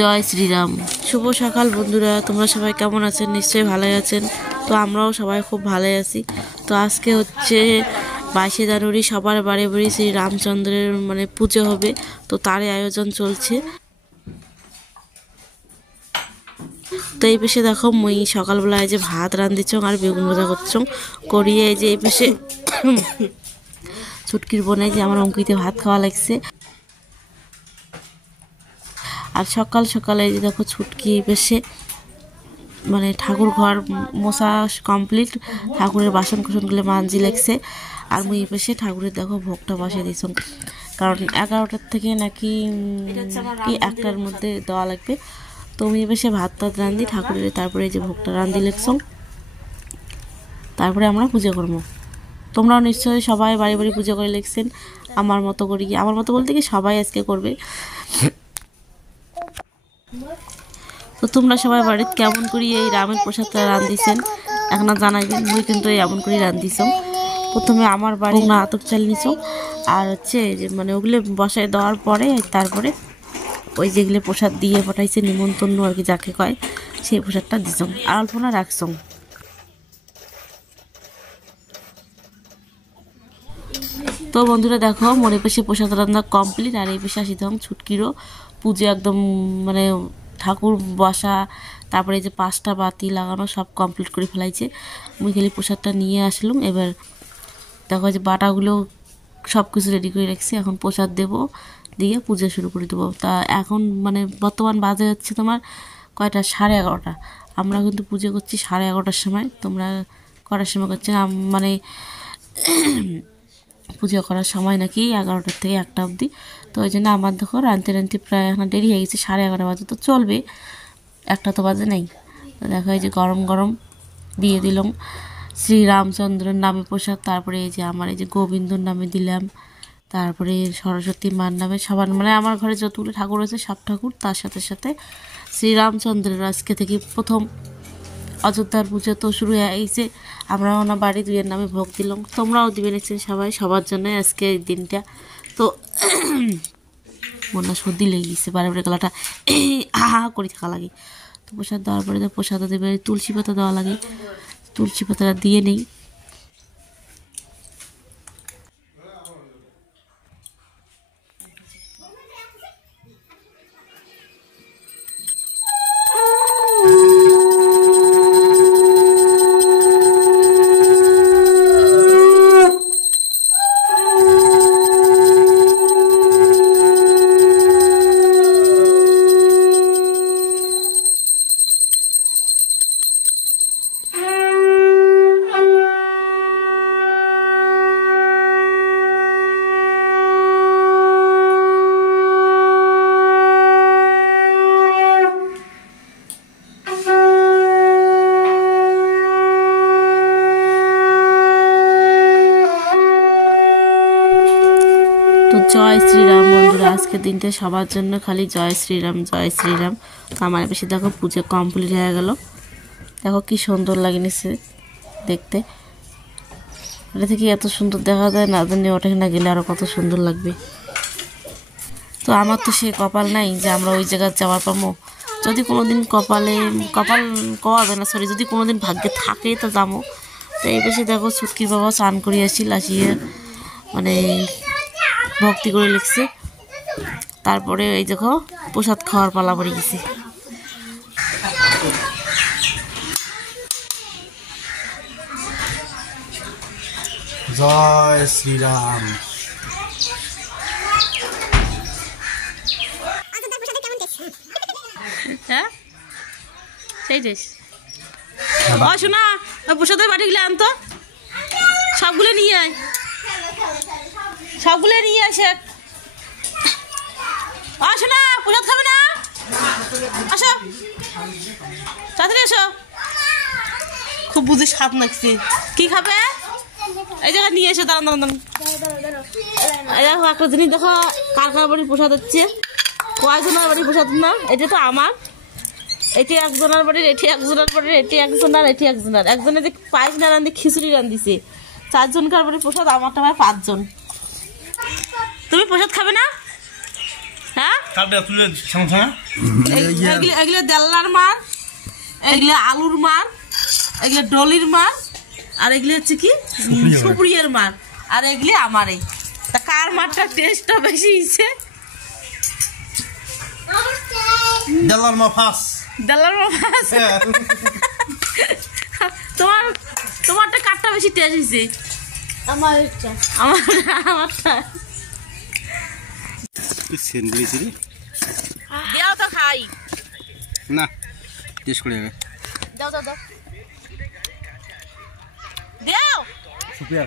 জয় শ্রীরাম। শুভ সকাল বন্ধুরা, তোমরা সবাই কেমন আছেন? নিশ্চয়ই ভালোই আছেন। তো আমরাও সবাই খুব ভালোই আছি। তো আজকে হচ্ছে 22শে জানুয়ারি, সবার বাড়ি বাড়ি শ্রী রামচন্দ্রের পুজো হবে। তো তারই আয়োজন চলছে। তো এই পেশে দেখো মুই সকালবেলায় যে ভাত রাঁধিছ আর বেগুন ভাজা করছ করিয়ে, এই যে এই পেশে ছুটকির বোনে যে আমার অঙ্কিতে ভাত খাওয়া লাগছে। আর সকাল সকালে যে দেখো ছুটকি পেশে ঠাকুর ঘর মোছা কমপ্লিট, ঠাকুরের বাসন কুসনগুলো মানজি লাগছে। আর মুই পেশে ঠাকুরের দেখো ভোগটা বসে দিছ, কারণ 11টার থেকে নাকি কি 1টার মধ্যে দেওয়া লাগবে। তো মুই পেশে ভাত টাত রাঁধি ঠাকুরের, তারপরে এই যে ভোগটা রাঁধি লাগছ, তারপরে আমরা পুজো করবো। তোমরাও নিশ্চয়ই সবাই বাড়ি বাড়ি পুজো করে লিখছেন আমার মতো করি। আমার মতো বলতে কি সবাই আজকে করবে। তো তোমরা সবাই বাড়িতে কেমন করি এই রামের প্রসাদটা রাঁধিছেন এখন জানাইবেন। মুই কিন্তু এমন করে রাঁধিছ। প্রথমে আমার বাড়ি না আতপ চাল নিছ, আর হচ্ছে যে ওগুলো বসায় দেওয়ার পরে তারপরে ওই যেগুলো প্রসাদ দিয়ে পাঠাইছে নিমন্ত্রণ আর কি যাকে কয়, সেই প্রসাদটা দিছ আর অল্প না রাখছ। তো বন্ধুরা দেখো মনে পেশে প্রসাদ রান্না কমপ্লিট। আর এই পেশে আসি তখন ছুটকিরও পুজো একদম ঠাকুর বসা, তারপরে এই যে 5টা বাতি লাগানো সব কমপ্লিট করে ফেলাইছে। মুই খালি প্রসাদটা নিয়ে আসলাম। এবার দেখো যে বাটাগুলো সব কিছু রেডি করে রাখছি, এখন প্রসাদ দেবো, দিয়ে পুজো শুরু করে দেবো। তা এখন বর্তমান বাজে হচ্ছে তোমার কয়টা, 11:30। আমরা কিন্তু পুজো করছি 11:30টার সময়। তোমরা কটার সময় করছি? পুজো করার সময় নাকি 11টার থেকে 1টা অবধি। তো ওই জন্য আমার দেখো রাঁধতে রাঁধতে প্রায় এখন দেরি হয়ে গেছে, 11:30 বাজে। তো চলবে, 1টা তো বাজে নাই। তো দেখো এই যে গরম গরম দিয়ে দিলাম শ্রী রামচন্দ্রের নামে প্রসাদ। তারপরে এই যে আমার এই যে গোবিন্দর নামে দিলাম, তারপরে সরস্বতী মার নামে, সবার আমার ঘরে যতগুলো ঠাকুর আছে সব ঠাকুর, তার সাথে সাথে শ্রী রামচন্দ্রের আজকে থেকে প্রথম অযোধ্যার পুজো তো শুরু হয়ে গেছে। আমরা ওনার বাড়ি দুইয়ের নামে ভোগ দিলাম। তোমরাও দিবে নিচ্ছেন সবাই, সবার জন্য আজকে এই দিনটা। তো বন্যা সর্দি লেগে গেছে, বারে বারে গলাটা আহা করে থাকা লাগে। তো প্রসাদ দেওয়ার পরে প্রসাদও দেবে, তুলসী পাতা দেওয়া লাগে, তুলসী পাতাটা দিয়ে নেই। তো জয় শ্রীরাম বন্ধুরা, আজকের দিনটা সবার জন্য খালি জয় শ্রীরাম জয় শ্রীরাম। তো আমার বেশি দেখো পুজো কমপ্লিট হয়ে গেল। দেখো কি সুন্দর লাগেছে দেখতে। এটা থেকে এত সুন্দর দেখা যায় না, জানি ওটা না গেলে আরও কত সুন্দর লাগবে। তো আমার তো সে কপাল নাই যে আমরা ওই জায়গায় যাওয়ার পাবো। যদি কোনোদিন কপাল কওয়া যায় না, সরি, যদি কোনোদিন ভাগ্যে থাকে তো যাবো। তো এই বেশি দেখো ছুটকির বাবা স্নান করে আসছিল, আসিয়ে ভক্তি করে লিখছে। তারপরে এই দেখো প্রসাদ খাওয়ার পালা পড়ে গেছে। জয় শ্রীরাম। হ্যাঁ সেই দেশ শোনা, প্রসাদের বাটিগুলো আনতো, সবগুলো নিয়ে আয়, সবগুলো নিয়ে আসে। আসো না, প্রসাদ খাবে না? আসো তাড়াতাড়ি আসো। খুব বুঝে স্বাদ লাগছে। কি খাবে? এই জায়গায় নিয়ে এসো, দাঁড়ান দাঁড়ান। এই দেখো একটা জিনিস দেখো, কার কার বাড়ির প্রসাদ হচ্ছে, কয়েকজনের বাড়ির প্রসাদ না। এটা তো আমার, এটি একজনের বাড়ির, এটি একজনের বাড়ির, এটি একজনের, এটি একজনের। একজনে যে পায়েস না রান্ধি খিচুড়ি রান্ধিছে, 4জনকার বাড়ির প্রসাদ, আমারটা 5জন। তুমি প্রসাদ খাবে না? হ্যাঁ কালটা তুলে সমস্যা এগুলো দেল্লার মার, এগুলো আলুর মার, এগুলো ডলির মার, আর এগুলো হচ্ছে কি সুপ্রিয়ার মার, আর এগুলি আমারই। তা কার মারটা টেস্টটা বেশি হয়েছে? দেল্লার মা ফাঁস। দেল্লার মা ফাঁস। তোমারটা কারটা বেশি টেস্ট হয়েছে? আমারটা। দেও তো খাই না টেস্ট করে যাবে। দাও দাও দাও দেও সুপিয়া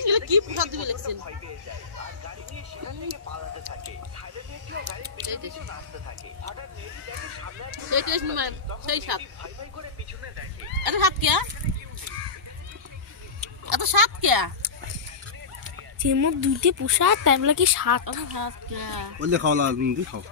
এগুলো কি প্রসাদ দিবে লেখছেন? সেই টেস্ট ম্যাম, সেই স্বাদ। এত স্বাদ কে? এত স্বাদ কে? যে মোট দুইটি পোশাক তাই বলে কি স্বাদ? এত স্বাদ কে? বললে খাওয়া লাগবে খাও।